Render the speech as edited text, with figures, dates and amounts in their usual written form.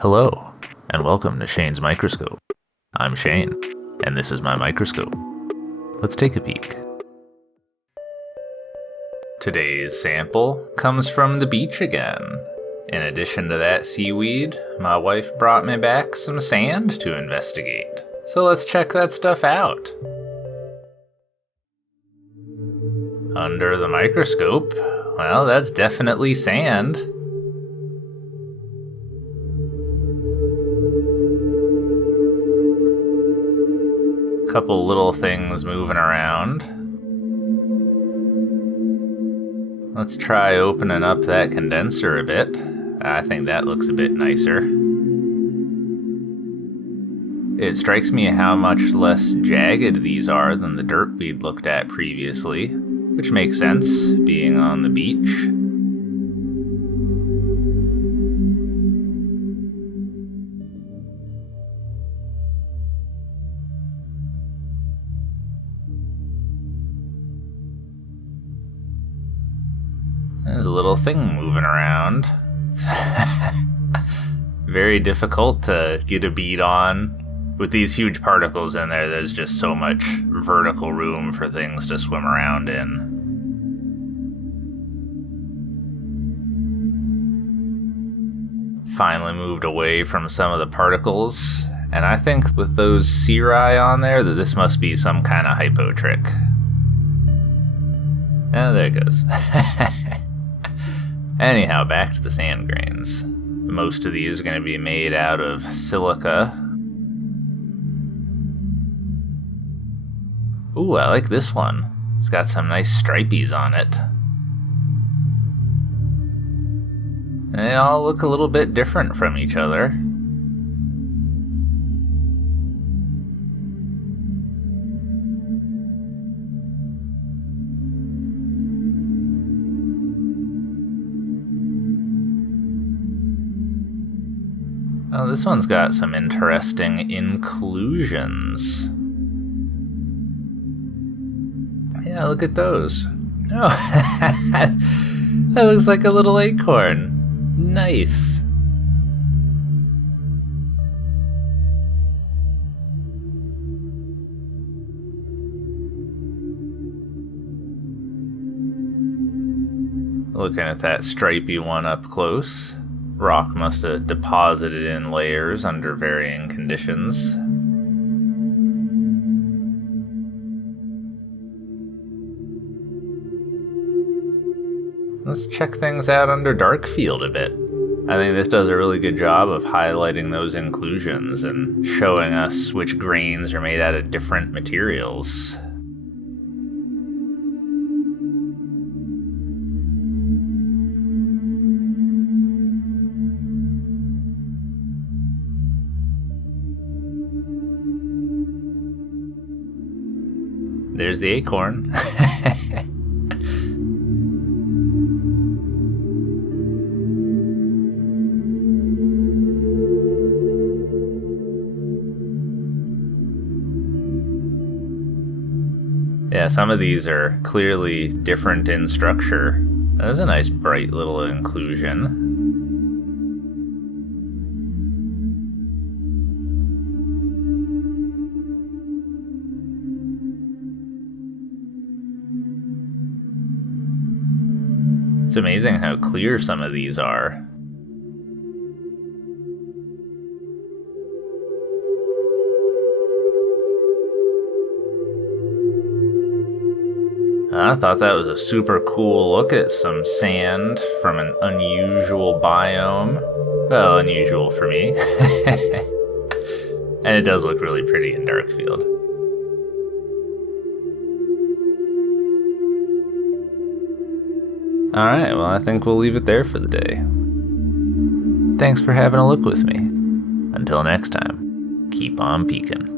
Hello, and welcome to Shane's Microscope. I'm Shane, and this is my microscope. Let's take a peek. Today's sample comes from the beach again. In addition to that seaweed, my wife brought me back some sand to investigate. So let's check that stuff out. Under the microscope, well, that's definitely sand. Couple little things moving around. Let's try opening up that condenser a bit. I think that looks a bit nicer. It strikes me how much less jagged these are than the dirt we'd looked at previously, which makes sense, being on the beach. There's a little thing moving around. Very difficult to get a bead on. With these huge particles in there, there's just so much vertical room for things to swim around in. Finally moved away from some of the particles, and I think with those cirri on there that this must be some kind of hypo trick. Oh, there it goes. Anyhow, back to the sand grains. Most of these are going to be made out of silica. Ooh, I like this one. It's got some nice stripies on it. They all look a little bit different from each other. Oh, this one's got some interesting inclusions. Yeah, look at those. Oh, that looks like a little acorn. Nice. Looking at that stripy one up close. Rock must have deposited in layers under varying conditions. Let's check things out under dark field a bit. I think this does a really good job of highlighting those inclusions and showing us which grains are made out of different materials. There's the acorn. Yeah, some of these are clearly different in structure. That was a nice bright little inclusion. It's amazing how clear some of these are. I thought that was a super cool look at some sand from an unusual biome. Well, unusual for me. And it does look really pretty in dark field. Alright, well, I think we'll leave it there for the day. Thanks for having a look with me. Until next time, keep on peeking.